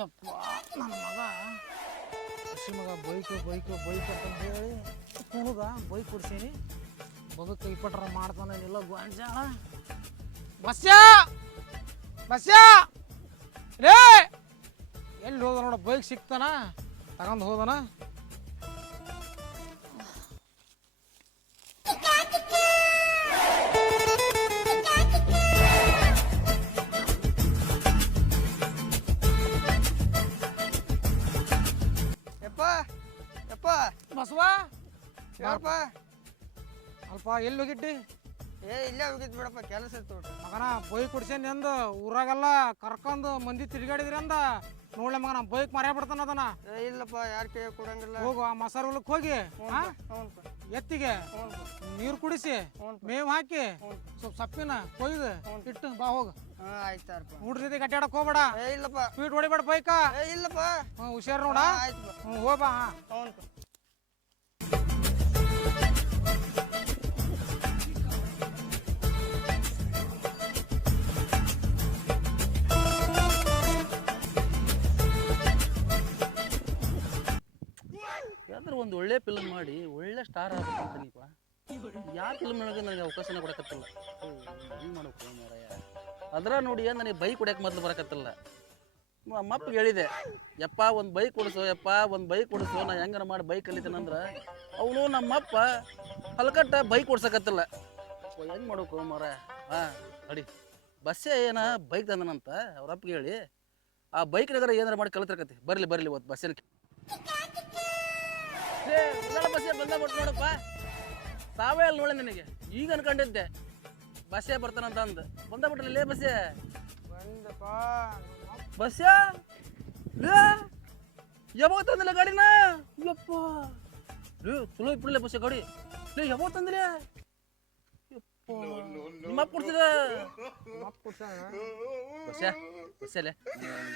ಯಪ್ಪ, ನನ್ನ ಮಗ. ಹಸಿ ಮಗ, ಬೈಕು ಬೈಕು, ಬೈಕ್ ಅಂತ ಹೇಳಿ. ಕುಣುದ ಬೈಕ್ ಕೊಡ್ಸೀನಿ ಬದುಕು ಇಪ್ಪಟ್ರ ಮಾಡ್ತಾನೆ ಇಲ್ಲ ಗೊಂಜಾಳ. ಬಸ್ಯಾ! ಬಸ್ಯಾ! ರೇ! ಎಲ್ಲಿ ಹೋದ ನೋಡ, ಬೈಕ್ ಸಿಕ್ತಾನ? ತಗೊಂಡು ಹೋದನ? ಅಲ್ಪ ಎಲ್ಲಿ ಹೋಗಿಟ್ಟಿ ಏ ಇಲ್ಲೇ ಹೋಗಿದ್ದು ಬಿಡಪ್ಪ ಕೆಲಸ ಇತ್ತು ಮಗನ ಬೈಕ್ ಕುಡ್ಸೇನೆ ಎಂದು ಊರಾಗೆಲ್ಲ ಕರ್ಕೊಂಡು ಮಂದಿ ತಿರುಗಾಡಿದ್ರಿ ಅಂದ. ನೋಡ್ಲೆ ಮಗನ ಬೈಕ್ ಮರ್ಯಾ ಬಿಡ್ತಾನ ಅದನ್ನ. ಏ ಇಲ್ಲಪ್ಪ ಯಾರು ಕೈ ಕೊಡಂಗಿಲ್ಲ. ಹೋಗು ಆ ಮಸಾರ ಹೊಲಕ್ಕೆ ಹೋಗಿ ಆ? ಹ್ಞೂನ್ಪ ಎತ್ತಿಗೆ? ನೀರು ಕುಡಿಸಿ ಮೇವು ಹಾಕಿ ಸ್ವಲ್ಪ ಸಪ್ಪಿನ ಕೊಯ್ದು ಇಟ್ಟು ಬಾ ಹೋಗು. ಹುಡ್ರಿ ಆಯ್ತಾರಪ್ಪ. ಹುಡ್ರ ಜೊತೆ ಗಟ್ಟಾಡಕ್ ಹೋಗ್ಬೇಡ. ಏ ಇಲ್ಲಪ್ಪ. ಸ್ಪೀಡ್ ಹೊಡಿಬೇಡ ಬೈಕ ಏ ಇಲ್ಲಪ್ಪ. ಹುಷಾರ್ ನೋಡ. ಹ್ಞೂ ಹೋಗ್ಬಾ ಹ್ಞೂನ್ಪ ಒಂದು ಒಳ್ಳೆ ಫಿಲ್ಮ್ ಮಾಡಿ, ಒಳ್ಳೆ ಸ್ಟಾರ್ ಆಗ್ಬೇಕಂತ ನೀವ ಯಾವ ಫಿಲ್ಮ್ ಒಳಗೆ ನನಗೆ ಅವಕಾಶನ ಕೊಡಕತ್ತಿಲ್ಲ? ಏನು ಮಾಡ್ಬೇಕು ಮಾರಾಯ. ಅದ್ರ ನೋಡಿ ನನಗೆ ಬೈಕ್ ಹೊಡ್ಯಕ್ಕೆ ಮೊದಲು ಬರಕತ್ತಿಲ್ಲ. ಅಮ್ಮಪ್ಪಗೆ ಹೇಳಿದೆ, ಯಪ್ಪ, ಒಂದು ಬೈಕ್ ಕೊಡಿಸು ಯಪ್ಪ, ಒಂದು ಬೈಕ್ ಕೊಡಿಸು ನಾ ಹೆಂಗಾರ ಮಾಡಿ ಬೈಕ್ ಕಲಿತೇನಂದ್ರೆ ಅವನು ನಮ್ಮಪ್ಪ ಹಲ್ಕಟ್ಟ ಬೈಕ್ ಕೊಡ್ಸಕತ್ತಿಲ್ಲ ಹೆಂಗೆ ಮಾಡ್ಬೇಕು ಮಾರ ಹಾಂ ಅಡಿ ಬಸ್ಸೇ ಏನ ಬೈಕ್ ತಂದನಂತ ಅವ್ರ ಅಪ್ಪಗೆ ಹೇಳಿ, ಆ ಬೈಕ್ನಾಗಾರ ಏನಾರ ಮಾಡಿ ಕಲಿತಿರ್ಕತಿ ಬರಲಿ ಬರಲಿ ಇವತ್ತು ಬಸ್ಸಿನ ಬಸ್ಸೇ ಬಂದ ಬಿಟ್ಟು ನೋಡಪ್ಪ. ಸಾವೇ ಅಲ್ಲಿ ನೋಡಿ ನಿನಗೆ. ಈಗ ಅನ್ಕೊಂಡಿದ್ದೆ. ಬಸ್ಸೇ ಬರ್ತಾನಂತ ಅಂದು. ಬಂದ ಬಿಟ್ರಲ್ಲ ಲೇ ಬಸ್ಸೇ. ಬಂದಪ್ಪ ಬಸ್ಸೇ? ಲೇ? ಯಾವಾಗ ತಂದಿಲ್ಲ ಗಾಡಿನ? ಯಪ್ಪ. ಲೇ ಚಲೋ ಇಟ್ಬಿಡಲೆ ಬಸ್ಸೇ ಗಾಡಿ. ಲೇ ಯಾವಾಗ ತಂದಿಲ್ಲ? ಯಪ್ಪ. ನಿಮ್ಮ ಅಪ್ಪ ಕೊಡ್ತಿದ ಬಸ್ಸೇ ಬಸ್ಸೇಲೆ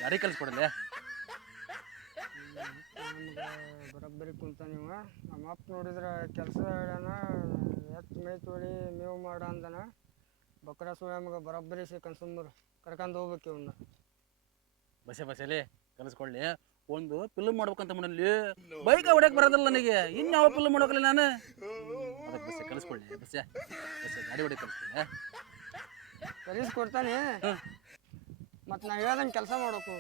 ಗಾಡಿ ಕಲಿಸ್ಕೊಡಲೆ ನಮ್ಗೆ ಬರೋಬ್ಬರಿ ಕುಂತ ನೀವು. ನಮ್ಮ ಅಪ್ಪ ನೋಡಿದ್ರೆ ಕೆಲಸ ಹೇಳ್ಯಾನ ಎತ್ತು ಮೈ ತೊಳಿ ಮೇವು ಮಾಡ ಅಂದನ. ಬಕ್ರ ಸುಳ್ಯ ಬರೋಬ್ಬರಿ ಬರೋಬ್ಬರಿ ಕನ್ಸುಂಬರ್ ಕರ್ಕೊಂಡು ಹೋಗ್ಬೇಕು ಇವನ್ನ ಬಸೆ ಬಸೆಲಿ ಕಲಿಸ್ಕೊಳ್ಳಿ ಒಂದು ಫಿಲ್ಮ್ ಮಾಡ್ಬೇಕಂತ ಮನೇಲಿ ಬೈಕ್ ಹೊಡ್ಯಕ್ ಬರೋದಿಲ್ಲ ನನಗೆ. ಇನ್ಯಾವ ಫಿಲ್ಮ್ ಮಾಡ್ಬೇಕಲ್ಲ ನಾನು? ಅದಕ್ಕೆ ಬಸ್ಸೆ ಕಲಿಸ್ಕೊಳ್ಳಿ ಬಸ್ಸೆ ಬಸ್ಸೆ ಗಾಡಿ ಹೊಡಿ ಕಲಿಸ್ಕೊಳ್ಳಿ ಕಲಿಸಿ ಮತ್ತು ನಾ ಹೇಳ್ದಂಗೆ ಕೆಲಸ ಮಾಡ್ಬೇಕು.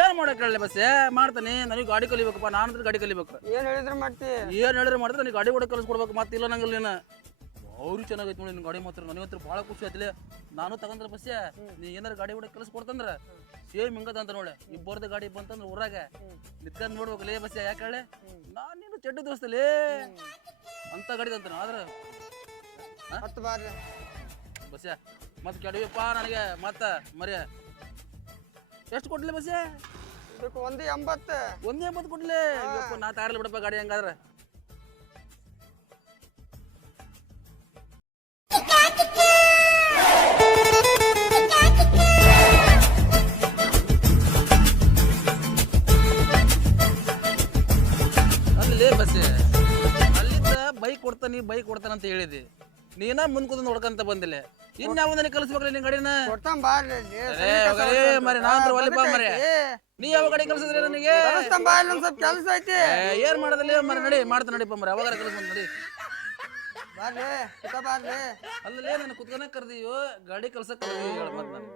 ಏನ್ ಮಾಡಕ್ ಹೇಳಿ ಬಸ್ಸೇ? ಮಾಡ್ತಾನೆ. ನನಗೆ ಗಾಡಿ ಕಲಿಬೇಕಪ್ಪ ನಾನು ಅಂದ್ರೆ ಗಾಡಿ ಕಲಿಬೇಕು. ಏನು ಹೇಳಿದ್ರೆ ಮಾಡ್ತಿ? ಏನ್ ಹೇಳಿದ್ರೆ ಮಾಡಿದ್ರೆ ನನಗೆ ಗಾಡಿ ಹೊಡಕ್ ಕಲಿಸ್ಕೊಡ್ಬೇಕು ಮತ್ತೆ ಇಲ್ಲ ನಂಗೆ ನೀನು. ಅವ್ರು ಚೆನ್ನಾಗೈತೆ ನೋಡಿ ನಿನ್ನ ಗಾಡಿ ಮಾತ್ರ ನನಗೆ ಹತ್ರ ಭಾಳ ಖುಷಿ ಆಯ್ತಿಲ್ಲ. ನಾನು ತಗೊಂಡ್ರೆ ಬಸ್ ನೀ ಏನಾರ ಗಾಡಿ ಹೊಡಕ್ ಕಲಿಸ್ಕೊಡ್ತಂದ್ರ ಸೇಮ್ ಹಿಂಗದ ಅಂತ ನೋಡಿ. ಇಬ್ಬರದ ಗಾಡಿ ಬಂತಂದ್ರೆ ಊರಾಗ. ನಿತ್ಕೊಂಡ್ ನೋಡ್ಬೇಕು ಲೇ ಬಸ್ ಯಾಕೆ ಹೇಳಿ ನಾನು ನೀನು ಚೆಡ್ಡ ದೋಸ್ತಲೇ ಅಂತ ಗಾಡಿ ಅಂತ ಆದ್ರೆ? ಹತ್ತು ಬಾರಿ ಬಸ್ಸೇ ಮತ್ತೆ ಕೆಡವಿಪ್ಪ ನನಗೆ ಮತ್ತೆ ಮರ್ಯ. ಎಷ್ಟು ಕೊಡ್ಲಿ ಬಸ್ಸೆ ಇದಕ್ಕೆ ಒಂದು ಎಂಬತ್ತು. ಒಂದೇ ಎಂಬತ್ತು ಕೊಡ್ಲಿ? ನಾ ತಾರಲಿ ಬಿಡಪ್ಪ ಗಾಡಿ ಹಂಗಾದ್ರೆ. ಅಲ್ಲಿ ಬಸ್ ಅಲ್ಲಿಂದ ಬೈಕ್ ಕೊಡ್ತಾನಿ ಬೈಕ್ ಕೊಡ್ತಾನ ಅಂತ ಹೇಳಿದಿ ನೀನ ಮುಂದ್ ಕೂತ್ ನೋಡ್ಕಂತ ಬಂದಿಲ್ಲ ಇನ್ಯಾವ ನನಗೆ ಕಲಿಸ್ಬೇಕಲ್ಲ ನಿನ್ ಗಡಿನ? ಕೊಡ್ತಾನ್ ಹೋಗಲೇ ಮರಿ ನಾನ್ ಒಲಿಪ ಮರಿ. ನೀ ಯಾವ ಗಾಡಿ ಕಲ್ಸಿದ್ರಿ ನನಗೆ? ಕಲಿಸ್ತಾನ್ ಬಾ ಇಲ್ಲಿ ಒಂದ್ ಸ್ವಲ್ಪ ಕೆಲಸ ಐತಿ. ಏನ್ ಮಾಡದಲ್ಲಿ ಮರಿ ನಡಿ ಮಾಡ್ತ ನಡಿಪ್ಪ ಮರಿ. ಅವಾಗ ಕಲಿಸ್ ನಡಿ. ಬಾರ್ರಿ ಕುತ ಬಾರ್ರಿ ಅಲ್ಲೇ ನನ್ನ ಕುತ್ಕೊಳಕ್ ಕರ್ದೀಯೋ ಗಾಡಿ ಕಲ್ಸಕ್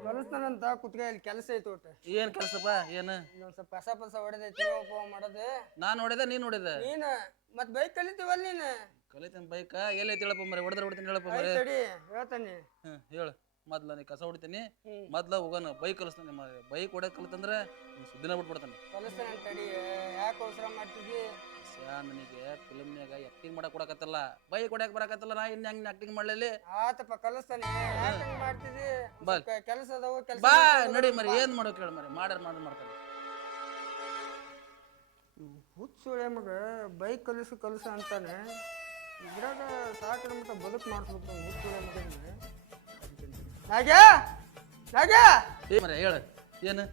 ಕಲಿಸ್ತಾನಂತ ಕುತ್ಕ ಇಲ್ಲಿ ಕೆಲಸ ಐತಿ ಒಟ್ಟು. ಏನ್ ಕೆಲಸಪ್ಪ ಏನ್? ಸ್ವಲ್ಪ ಕಸ ಪಸ ಹೊಡೆದೈತಿ ಮಾಡೋದು. ನಾನ್ ಹೊಡೆದ ನೀನ್ ಹೊಡೆದ. ನೀನ್ ಮತ್ ಬೈಕ್ ಕಲಿತೀವಲ್ಲ ನೀನ್? ಕಲಿತೇನ್ ಬೈಕ? ಎಲ್ಲೈತಿ ಹೇಳಪ್ಪ ಮರೆ ಹೊಡೆದ್ರೆ ಹೊಡಿತೀನಿ ಹೇಳಪ್ಪ ಮರೆ ತಡಿ ಹೇಳ್ತಾನೆ. ಹ್ಮ್ ಹೇಳು. ಮೊದ್ಲ ನೀ ಕಸ ಹೊಡಿತೀನಿ. ಮೊದ್ಲ ಹೋಗೋಣ ಬೈಕ್ ಕಲಿಸ್ತಾನೆ ಬೈಕ್ ಹೊಡೆದ್ ಕಲಿತಂದ್ರೆ ಸುದ್ದಿನ ಬಿಟ್ಬಿಡ್ತಾನೆ. ಕಲಿಸ್ತಾನೆ ತಡಿ ಯಾಕೆ ಅವಸರ ಮಾಡ್ತಿದ್ದಿ? ಸ್ಯಾ ನನಗೆ ಫಿಲ್ಮ್ನ್ಯಾಗ ಆಕ್ಟಿಂಗ್ ಮಾಡಕ್ ಕೊಡಕತ್ತಲ್ಲ. ಬೈಕ್ ಹೊಡ್ಯಾಕ್ ಬರಕತ್ತಲ್ಲ ನಾ ಇನ್ ಹೆಂಗ್ ಆಕ್ಟಿಂಗ್ ಮಾಡ್ಲಿ ಆತಪ್ಪ ಕಲಿಸ್ತಾನೆ. ಮಾಡ್ತಿದ್ದಿ? ಬಲ್. ಕೆಲಸ ಅದಾವ ಕೆಲಸ ಬಾ ನಡಿ ಮರಿ ಏನ್ ಮಾಡೋಕೆ ಹೇಳ ಮರಿ ಮಾಡ್ಯಾರ ಮಾಡ್ದ ಮಾಡ್ತಾನೆ. ಹುಚ್ಚುಳೆ ಮಗ ಬೈಕ್ ಕಲಿಸು ಕಲಿಸ ಅಂತಾನೆ. ಇದ್ರಾಗ ಸಾಕಿನ ಮಟ್ಟ ಬದುಕು ಮಾಡಿಸ್ಬೇಕು ಮಗನಿಗೆ ನಾಗ್ಯಾ ನಾಗ್ಯಾ ಏ ಮರಿ ಹೇಳ ಏನು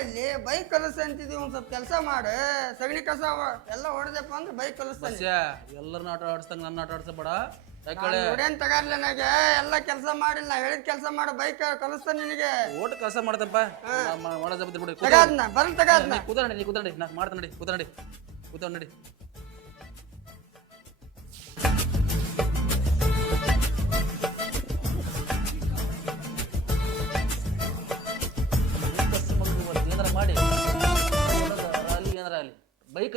ಇಲ್ಲಿ ಬೈಕ್ ಕಲಸ ಅಂತಿದೀವಿ ಒಂದ್ ಸ್ವಲ್ಪ ಕೆಲಸ ಮಾಡು ಸಗಣಿ ಕಸ ಎಲ್ಲ ಹೊಡೆದಪ್ಪ ಅಂದ್ರೆ ಬೈಕ್ ಕಲಿಸ್ತಾನೆ ಎಲ್ಲರನ್ನ ಆಟ ಆಡಿಸ್ದಂಗ ನನ್ನ ಆಟ ಆಡಿಸ್ಬೇಡ ಯಾಕಡೆ ತಗಾರ್ಲಿ ನನಗೆ ಎಲ್ಲ ಕೆಲಸ ಮಾಡಿಲ್ಲ ನಾ ಹೇಳಿದ ಕೆಲಸ ಮಾಡು ಬೈಕ್ ಕಲಿಸ್ತಾನೆ ನಿನಗೆ ಓಟ್ ಕೆಲಸ ಮಾಡ್ತಪ್ಪ ಮಾಡೋ ಜಬತ್ತಿ ಬಿಡಿ ತಗಾದ್ನ ಬರ್ಲ್ ತಗಾದ್ನ ಕೂತ ನೀ ಕೂತ ನಡಿ ನಾ ಮಾಡ್ತಾನೆ ನಡಿ ಕೂತ ನಡಿ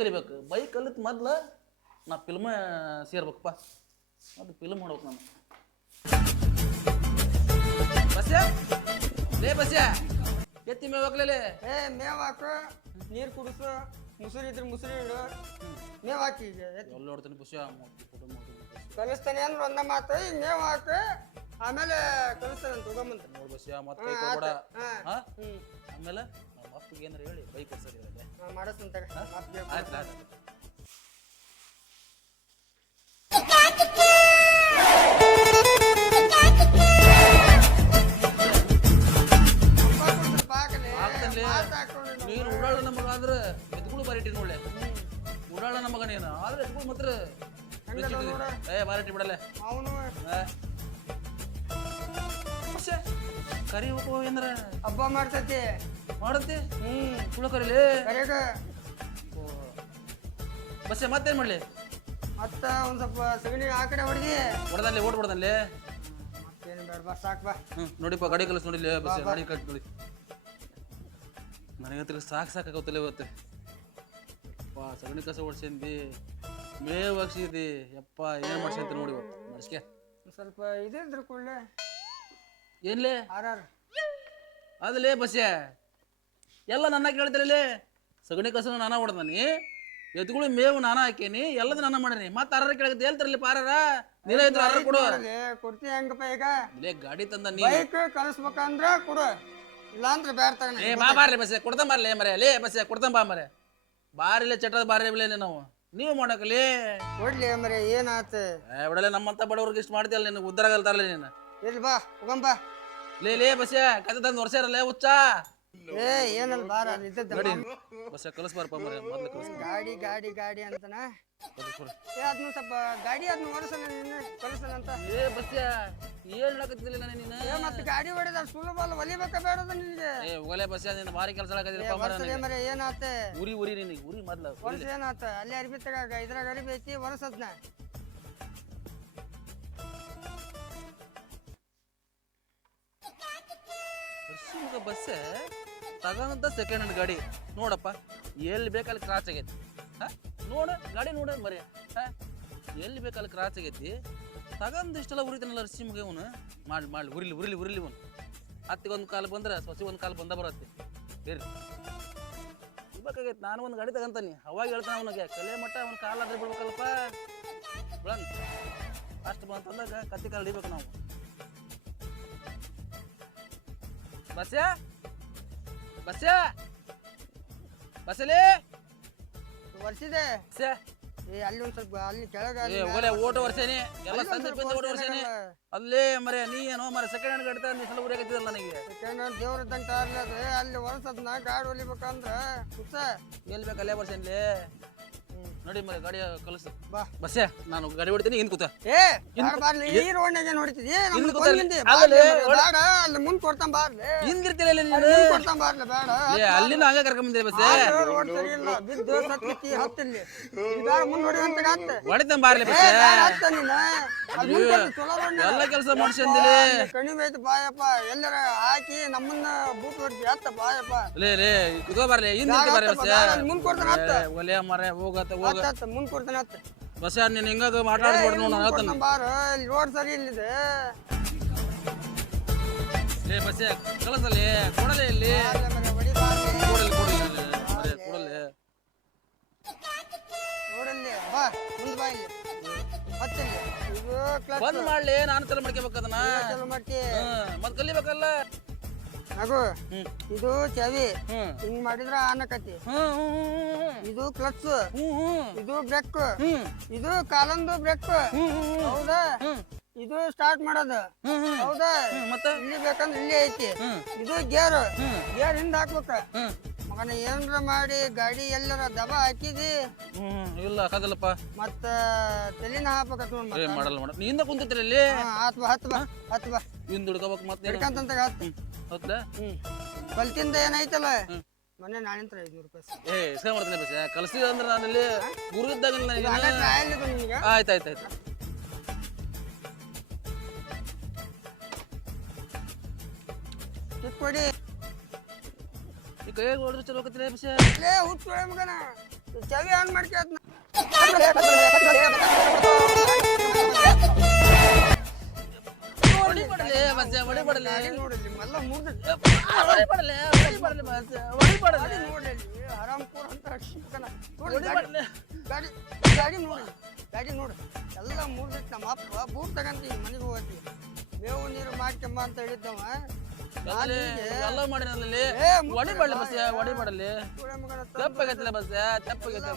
ಕಲಿಬೇಕು. ಬೈಕ್ ಕಲಿತು ಮೊದ್ಲು ನಾ ಫಿಲ್ಮ ಸೇರ್ಬೇಕಪ್ಪ. ಅದು ಫಿಲ್ಮ್ ಮಾಡ್ಬೇಕು ನಾನು. ಬಸ್ಯಾ? ಲೇ ಬಸ್ಯ? ಎತ್ತಿ ಮೇವ್ ಹಾಕ್ಲೇಲೆ ಏ ಮೇವ್ ಹಾಕು ನೀರು ಕುಡಿಸು ಮುಸುರಿ ಇದ್ರೆ ಮುಸುರಿ ಇಡು. ಮೇವ್ ಹಾಕಿ ಈಗ ಎತ್ತಿ. ಎಲ್ಲ ನೋಡ್ತೀನಿ ಬಸ್ಯ? ಕಲಿಸ್ತಾನೆ ಅಂದ್ರೆ ಒಂದ ಮಾತು ಈಗ ಮೇವ್ ಹಾಕು ಆಮೇಲೆ ಕಲಿಸ್ತಾನೆ ತಗೊಂಬಂತ ನೋಡ್ ಬಸ್ಯ ಮತ್ತೆ ಕೈ ಹಾ? ಆಮೇಲೆ? ನಮ್ಮ ಏನಾರು ಹೇಳಿ ಬೈಕ್ ಕೊಡ್ಸರಿ ಇವ್ರಿಗೆ ಕೇಳ್ಕೊ. ಆಯ್ತು ಆಯ್ತು. ನಾವು. ನೀನು ಉಡಾಳ ನಮಗ ಆದ್ರೆ ಎತ್ಗಳು ಬಾರಿಟಿ ನೋಡ್ಲೆ. ಉಡಾಳ ನಮಗ ನೀನು ಆದ್ರೆ ಎತ್ಗಳು ಮಾತ್ರ. ಏ ಬಾರಿಟಿ ಬಿಡಲೆ ಅವನು ಕರಿ ಹೋಗೋ ಏನಾರ? ಹಬ್ಬ ಮಾಡ್ತೈತಿ. ಮಾಡತ್ತೆ? ಹ್ಮ್ ಸುಳ್ಳು ಕರಿಲಿ ಕರೆಗ ಬಸ್ಯ ಮತ್ತೇನ್ ಮಾಡ್ಲಿ? ಮತ್ತ ಒಂದ್ ಸ್ವಲ್ಪ ಸಗಣಿ ಆ ಕಡೆ ಹೊಡೆದಿ. ಹೊಡೆದಲ್ಲಿ ಓಟ್ ಹೊಡೆದಲ್ಲಿ ಮತ್ತೇನು ಬೇಡ ಬಾ ಸಾಕ್ ಬಾ. ಹ್ಮ್ ನೋಡಿಪ್ಪ ಗಾಡಿ ಕಲಿಸ್ ನೋಡಿಲ್ಲ ಬಸ್ ಗಾಡಿ ಕಟ್ ನೋಡಿ. ನನಗಂತೂ ಸಾಕು ಸಾಕಾಗತ್ತಲ್ಲ ಇವತ್ತು. ಯಪ್ಪ ಸಗಣಿ ಕಸ ಓಡಿಸಿಂದಿ ಮೇವ್ ಹಾಕ್ಸಿದಿ. ಯಪ್ಪ ಏನು ಮಾಡ್ಸಂತ ನೋಡಿ ಇವತ್ತು? ನಡ್ಸ್ಕೆ. ಒಂದ್ ಸ್ವಲ್ಪ ಇದ್ರ ಕೂಡಲೇ? ಏನ್ಲೇ ಆರ್ ಆರ್ ಅದಲೇ ಬಸ್ಯ ಎಲ್ಲ ನನ್ನ ಕೇಳ್ತಿರಲೇ ಸಗಣಿ ಕಸ ನಾನ ಹೊಡೆದಾನಿ. ಎತ್ಗಳು ಮೇವು ನಾನ ಹಾಕೇನಿ ಎಲ್ಲದ ನಾನ ಮಾಡೀನಿ. ಮತ್ತೆ ಅರ್ರ ಕೇಳಕ್ಕೆ ಹೇಳ್ತಾರಲ್ಲಿ ಪಾರಾರ? ನೀರ ಇದ್ರ ಅರ್ರ ಕೊಡು. ಕೊಡ್ತಿ ಹೆಂಗಪ್ಪ ಈಗ? ಲೇ ಗಾಡಿ ತಂದ ನೀ ಬೈಕ್ ಕಲಿಸ್ಬೇಕಂದ್ರ ಕೊಡು. ಇಲ್ಲಾಂದ್ರೆ ಬೇರೆ ತಗಣ ಏ ಬಾ ಬಾರ್ಲಿ ಬಸೆ ಕೊಡ್ತಾ ಬಾರ್ಲಿ ಮರೆ ಲೇ ಬಸೆ ಕೊಡ್ತಾ ಬಾ ಮರೆ ಬಾರಿಲ್ಲ ಚಟದ ಬಾರಿ ಬಿಲೆ ನಾವು. ನೀವು ಮಾಡಕಲಿ ಕೊಡ್ಲಿ ಅಂದ್ರೆ ಏನಾತ? ಬಿಡಲೆ ನಮ್ಮಂತ ಬಡವ್ರಿಗೆ ಇಷ್ಟು ಮಾಡ್ತಿಯಲ್ಲ ನಿನ್ನ ಉದ್ದಾರ ಆಗಲ್ತಾರಲ್ಲ ನೀನು? ಇಲ್ಲಿ ಬಾ ಹೋಗಂಬಾ ಲೇ ಲೇ ಬಸ್ಯಾ ಕತೆ ತಂದು ವರ್ಷರಲ್ಲೇ ಹುಚ್ಚ. ಏ ಏನಲ್ಲ ಬಾರ ಅಲ್ಲಿ ಬಸ್ಯಾ ನಡಿ. ಬಸ್ಸೆ ಕಲಿಸ್ಬಾರಪ್ಪ ಮರೆ ಮೊದ್ಲು ಕಲಸ್ ಗಾಡಿ ಗಾಡಿ ಗಾಡಿ ಅಂತನ? ಏ ಅದನ್ನ ಸ್ವಲ್ಪ ಗಾಡಿ ಅದನ್ನ ನಿನ್ನ ನೀನು ಅಂತ. ಏ ಬಸ್ಸೆ ಏನ್ ಹೇಳಕತ್ತಿಲ್ಲ ನಾನು ನೀನು ಏ ಮತ್ತೆ ಗಾಡಿ ಹೊಡೆದ ಸುಲಭ ಅಲ್ಲ ಒಲಿಬೇಕ ಬೇಡದ ನಿನಗೆ ಏ ಹೋಗಲೇ ಬಸ್ಸೆ ನಿನ್ನ ಭಾರಿ ಕೆಲಸ ಹೇಳಕತ್ತಿರಪ್ಪ ಮರೆ ವರ್ಷದ ಮರೆ ಏನಾತ? ಉರಿ ಉರಿ ನಿನಗೆ ಉರಿ ಮೊದ್ಲು ವರ್ಷ ಏನಾತ? ಅಲ್ಲಿ ಅರ್ಬಿ ತಗ ಇದ್ರಾಗ ಅರಿಬಿ ಐತಿ ವರ್ಷದ್ನ ವರ್ಷಿಮಗ ಬಸ್ಸೇ ತಗೊಂಡ ಸೆಕೆಂಡ್ ಹ್ಯಾಂಡ್ ಗಾಡಿ. ನೋಡಪ್ಪ, ಎಲ್ಲಿ ಬೇಕಲ್ಲಿ ಕ್ರಾಚ್ ಆಗೈತಿ. ಹಾಂ? ನೋಡ, ಗಾಡಿ ನೋಡ ಮರಿ ಹಾಂ? ಎಲ್ಲಿ ಬೇಕಲ್ಲಿ ಕ್ರಾಚ್ ಆಗೈತಿ. ತಗೊಂಡ್ ಇಷ್ಟೆಲ್ಲ ಉರಿತಾನಲ್ಲ ಶಿವಮೊಗ್ಗ ಇವನು ಮಾಡ್ಲಿ ಮಾಡ್ಲಿ ಉರಿಲಿ ಉರಿಲಿ ಉರಿಲಿ ಇವನು ಹತ್ತಿಗೆ ಒಂದು ಕಾಲು ಬಂದ್ರೆ, ಸೊಸಿ ಒಂದು ಕಾಲು ಬಂದ ಬರತ್ತೆ. ಬೇರೆ. ಇರ್ಬೇಕಾಗೈತಿ, ನಾನು ಒಂದು ಗಾಡಿ ತಗೊಂತಾನೆ. ಅವಾಗ ಹೇಳ್ತಾನೆ ಅವನಿಗೆ, ಕಲೆ ಮಟ್ಟ ಅವ್ನ ಕಾಲಾದ್ರೆ ಬಿಡ್ಬೇಕಲ್ಲಪ್ಪ. ಬಿಡನ್ ಅಷ್ಟು ಬಂತಂದಾಗ ಕತ್ತಿ ಕಾಲು ಹಿಡಿಬೇಕು ನಾವು. ಬಸ್ಯಾ? ಬಸ್ಯಾ? ಬಸ್ಸಲೇ ವರ್ಷಿದೆ ಬಸ್ಯಾ ಏ ಅಲ್ಲಿ ಒಂದ್ ಸ್ವಲ್ಪ ಅಲ್ಲಿ ಕೆಳಗ ಏ ಒಲೆ ಓಟೋ ವರ್ಷೇನಿ ಎಲ್ಲ ಸಂಜೆ ಬಿಂದ ಓಟೋ ವರ್ಷೇನಿ ಅಲ್ಲೇ ಮರೆ ನೀ ಏನೋ ಮರೆ ಸೆಕೆಂಡ್ ಹ್ಯಾಂಡ್ ಗಾಡಿ ತಂದು ಸಲ ಉರಿಯಾಕತ್ತಿದಲ್ಲ ನನಗೆ. ದೇವ್ರ ಇದ್ದಂಗ ಕಾರ್ಲಿ ಅಲ್ಲಿ ಅಲ್ಲಿ ನಾ ಗಾಡಿ ಹೊಲಿಬೇಕಂದ್ರ ಹುಚ್ಚ ಎಲ್ಲಿ ಬೇಕು ಅಲ್ಲೇ ಬರ್ಸೇನ್ಲಿ ನೋಡಿ ಮಗ ಗಾಡಿ ಕಲಿಸು. ಬಾ. ಬಸ್ಸೆ ನಾನು ಗಾಡಿ ಹೊಡಿತೀನಿ ಹಿಂದ್ ಕೂತ ಏ ಬಾರ್ ಬಾರ್ಲಿ ಈ ರೋಡ್ನಾಗ ಬೇಡ ಅಲ್ಲಿ ಮುಂದ್ ಕೊಡ್ತಾನ ಬಾರ್ಲಿ. ಹಿಂದಿರ್ತಿಲ್ಲ ನೀನು? ಮುಂದ್ ಕೊಡ್ತಾನ ಬಾರ್ಲಿ ಬೇಡ. ಏ ಹಂಗ ಕರ್ಕೊಂಬಂದೆ ಬಸ್ಸೆ. ರೋಡ್ ಸರಿ ಇಲ್ಲ. ಬಿದ್ದು ಸತ್ತಿ ಹತ್ತಿಲ್ಲಿ. ಈ ಬೇಡ ಮುಂದ್ ನೋಡಿ ಅಂತ ಹತ್ತ ಹೊಡಿತಾನೆ ಬಾರ್ಲಿ ಬಸ್ಸೆ. ಹತ್ತ ನೀನ? ಎಲ್ಲ ಕೆಲಸ ಮಾಡ್ಸಂದಿಲಿ ಕಣಿವೆ ಐತಿ ಬಾಯಪ್ಪ ಎಲ್ಲರ ಹಾಕಿ ನಮ್ಮನ್ನ ಬೂಟ್ ಹೊಡ್ತಿ ಹತ್ತ ಬಾಯಪ್ಪ ಲೇ ಲೇ ಕುತ್ಕೋ ಬರ್ಲಿ. ಹಿಂದ್ ಬೇಡ ಬಾರಿ ಹತ್ತಪ್ಪ, ಬಸ್ಸೆ. ಮುಂದ್ ಕೊಡ್ತಾನ ಹತ್ತ. ಒಲೆ ಮರೆ ಹೋಗತ್ತ ಹೋಗ ಹತ್ತ. ಮುಂದ್ ಕೊಡ್ತಾನ ಬಸ್ಸೆ ನೀನು ಹಿಂಗದು ಮಾತಾಡ್ಬೋದು ನಾನು ಹೇಳ್ತಾನೆ ಬಾರ ರೋಡ್ ಸರಿ ಇಲ್ಲಿದೆ. ಏ ಬಸ್ಸೆ ಕಳಸಲ್ಲಿ ಕೊಡಲೇ ಇಲ್ಲಿ. ಕೊಡಲಿ ಕೊಡಲಿ ಬಾ ಮುಂದ್ ಬಾ ಇಲ್ಲಿ. ಹತ್ತಿಲ್ಲಿ. ಇದು ಕ್ಲಚ್. ಬಂದ್ ಮಾಡ್ಲಿ ನಾನು ಚಲೋ ಮಾಡ್ಕೋಬೇಕು ಅದನ್ನ. ಚಲೋ ಮಾಡ್ತಿ ಮತ್ತೆ ಮತ್ ಕಲಿಬೇಕಲ್ಲ. ನಗು ಇದು ಚಾವಿ. ಹಿಂಗ್ ಮಾಡಿದ್ರ ಆನಕತಿ ಹ್ಮ್ ಇದು ಕ್ಲಚ್ ಇದು ಬ್ರೇಕ್ ಇದು ಕಾಲಂದು ಬ್ರೇಕ್ ಹೌದಾ? ಇದು ಸ್ಟಾರ್ಟ್ ಮಾಡೋದು. ಹೌದಾ? ಮತ್ತೆ? ಇಲ್ಲಿ ಬೇಕಂದ್ರೆ ಇಲ್ಲಿ ಐತಿ. ಇದು ಗೇರ್ ಗೇರ್ ಹಿಂದ ಹಾಕ್ಬೇಕ. ಮಗನ ಏನ್ರ ಮಾಡಿ ಗಾಡಿ ಎಲ್ಲರ ದಬ ಹಾಕಿದಿ? ಹ್ಮ್ ಇಲ್ಲ ಹಾಕದಲ್ಲಪ್ಪ ಮತ್ತ ತಲಿನ ನೋಡ್ ಏ. ಮಾಡಲ್ಲ ಮಾಡ ನೀ ಹಿಂದೆ ಕುಂತಿದ್ರಿ ಇಲ್ಲಿ? ಆತ್ ಬಾ ಹತ್ ಬಾ ಹತ್ ಬಾ. ಹಿಂದ್ ಹುಡ್ಕೋಬೇಕು ಮತ್ತೆ ಹಿಡ್ಕಂತಂತ ಹತ್ ಹೌದಾ ಹ್ಮ್. ಕಲ್ತಿಂದ ಏನೈತಲ್ಲ. ಮೊನ್ನೆ ನಾಳಿಂತ್ರ ಐದ್ನೂರು ರೂಪಾಯಿ ಸಿಕ್ತು. ಏ ಇಸ್ಕೊಂಡ್ ಮಾಡ್ತೀನಿ ಬಸ್. ಕಲ್ಸಿದ ಅಂದ್ರೆ ನಾನು ಇಲ್ಲಿ ಗುರುಗಿದ್ದಾಗ ಇದು ನನಗೆ ಹಂಗ ಟ್ರಯಲ್ ಇದು ನಿಮ್ಗೆ? ಆಯ್ತು ಆಯ್ತು ಆಯ್ತು. ಕೊಡಿ. ಈ ಕೈಯಾಗ ಹೊಡೆದ್ರು ಚಲೋ ಹೋಗತ್ತಿಲ್ಲ ಬಸ್ ಲೇ ಹುಟ್ಟು ಮಗನ. ಈ ಚವಿ ಆನ್ ಮಾಡ್ಕ್ಯಾತ್ ಹೊಡಿ ಪಡಲಿ ಬಸ್ ಹೊಡಿ ಪಡಲಿ ನೋಡಿಲ್ಲಿ ಮಲ್ಲ ಮುರ್ದು. ಹೊಡಿ ಪಡಲಿ ಹೊಡಿ ಪಡಲಿ ಬಸ್ ಹೊಡಿ ಪಡಲಿ ಗಾಡಿ ನೋಡಿಲ್ಲಿ ಆರಾಮ್ ಅಂತ ಹೊಡಿ ಗಾಡಿ ಗಾಡಿ ಗಾಡಿ ನೋಡಿ ಗಾಡಿ ನೋಡು. ಎಲ್ಲ ಮುರ್ದಿಟ್ಟು ನಮ್ಮ ಅಪ್ಪ ಬೂಟ್ ತಗಂತೀವಿ ಮನೆಗೆ ಹೋಗ್ತೀವಿ ಮೇವು ನೀರು ಮಾಡ್ಕೊಂಬ ಅಂತ ಹೇಳಿದ್ದವ. ಎಲ್ಲ ಮಾಡಿನಲ್ಲಿ ಬಸ್ ತೆಪ್ಪಾಗೈತಿಲ್ಲ ಬಸ್ ತೆಪ್ಪಾಗೈತೆ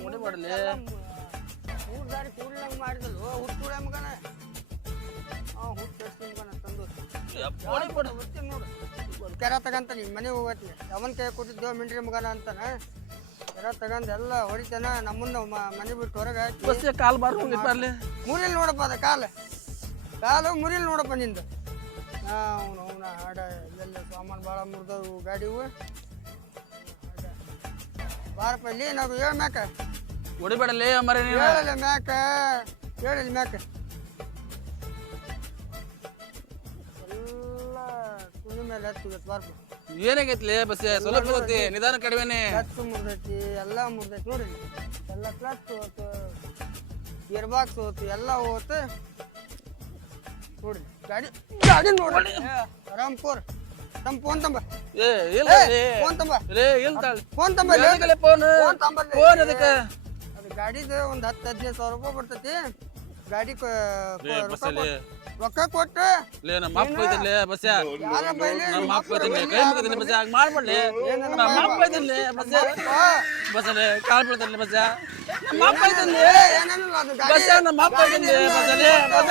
ಕೆರ ತಗಂತ ನೀ ಮನೆ ಹೋಗತ್ತಿ ಅವನ ಕೈ ಕೊಟ್ಟಿದ್ದೋ ಮಿಂಡ್ರಿ ಮಗನ ಅಂತಾನ. ಕೆರ ತಗಂದ ಎಲ್ಲ ಹೊಡಿತಾನ. ನಮ್ಮನ್ನ ಮನೆ ಬಿಟ್ಟು ಹೊರಗೆ ಬಸ್ ಕಾಲ್ ಬಾರ್ಲಿ. ಮುರಿಲ್ ನೋಡಪ್ಪ ಅದ ಕಾಲು. ಕಾಲು ಮುರಿಲ್ ನೋಡಪ್ಪ ನಿಂದು. ಅವನು ಅವನ ಆಡ ಎಲ್ಲ ಸಾಮಾನು ಭಾಳ ಮುರಿದವು ಗಾಡಿವು. ಬಾರಪ್ಪ ಇಲ್ಲಿ ನಾವು ಹೇಳ ಮ್ಯಾಕ. ಹೊಡಿಬೇಡಲಿ ಮರಿ ನೀವು ಹೇಳಲ್ಲ ಮ್ಯಾಕ. ಹೇಳಿಲ್ಲ ಮ್ಯಾಕ. ಎಲ್ಲ ಕುಂಡಿ ಮೇಲೆ ಹತ್ತು ಬಾರಪ್ಪ. ಏನಾಗೈತ್ಲಿ ಬಸ್ ಸ್ವಲ್ಪ ನಿಧಾನ ಕಡಿಮೆನೆ. ಹತ್ತು ಮುರಿದೈತಿ ಎಲ್ಲ ಮುರಿದೈತಿ ನೋಡಿ ಎಲ್ಲ ಕ್ಲತ್ ಹೋತು ಗೇರ್ ಬಾಕ್ಸ್ ಹೋತು ಎಲ್ಲ ಹೋತು ನೋಡಿ ಗಾಡಿ ಗಾಡಿ ನೋಡಿ. ಆರಾಮ್ ಕೋರ್. ತಮ್ಮ ಫೋನ್ ತಂಬ. ಏ ಇಲ್ಲ ಫೋನ್ ತಂಬ. ಏ ಇಲ್ಲ ತಾಳಿ. ಫೋನ್ ತಂಬ ಫೋನ್ ಫೋನ್ ತಂಬಲ್ಲಿ ಫೋನ್ ಅದಕ್ಕೆ. ಅದು ಗಾಡಿದು ಒಂದು ಹತ್ತು ಹದಿನೈದು ಸಾವಿರ ರೂಪಾಯಿ ಬರ್ತೈತಿ. ಗಾಡಿ ಕೊ- ಲೇ ಕೊ- ರೊಕ್ಕ ಅಲ್ಲಿ ಕೊಟ್- ರೊಕ್ಕ ಕೊಟ್ಟು. ಲೇ ನಮ್ಮ ಅಪ್ಪ ಐತಿಲ್ಲ ಬಸ್ ಯಾರ ಬೈಲಿ? ನಮ್ಮ ಅಪ್ಪ ಐತಿಲ್ಲ ಕೈ ಹಂಗ ಮಾಡ್ಬಿಡ್ಲಿ ನಮ್ಮ ಅಪ್ಪ ಕಾಲ್ ನಮ್ಮ ಅಪ್ಪ ಐತಿಲ್ಲ ಏನೇನಿಲ್ಲ ಅದು ಬಸ್ ಗಾಡಿ ನಮ್ಮ ಅಪ್ಪ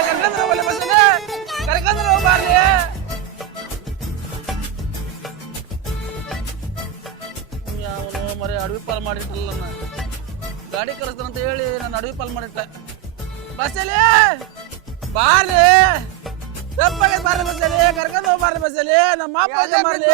ಕರ್ಕೊಂಡ್ರೆ ಕರ್ಕೊಂಡ್ರೆ ಹೋಗ್ಬಾರ್ಲಿ. ಮರಿ ಅಡವಿ ಪಾಲ್ ಮಾಡಿಟ್ಟಲ್ಲ ನನ್ನ. ಗಾಡಿ ಕರೆಸ್ತಾನಂತ ಹೇಳಿ ನಾನು ಅಡವಿ ಪಾಲ್ ಮಾಡಿಟ್ಟೆ. ಬಸ್ಸಲ್ಲಿ ಬಾರ್ರಿ ತಪ್ಪಾಗೈತೆ ಬಾರ್ರಿ ಬಸ್ಸಲ್ಲಿ ಕರ್ಕೊಂಡು ಹೋಗ್ಬಾರ್ರಿ ಬಸ್ಸಲ್ಲಿ ನಮ್ಮ ಅಪ್ಪ ಮಾರ್ಲಿ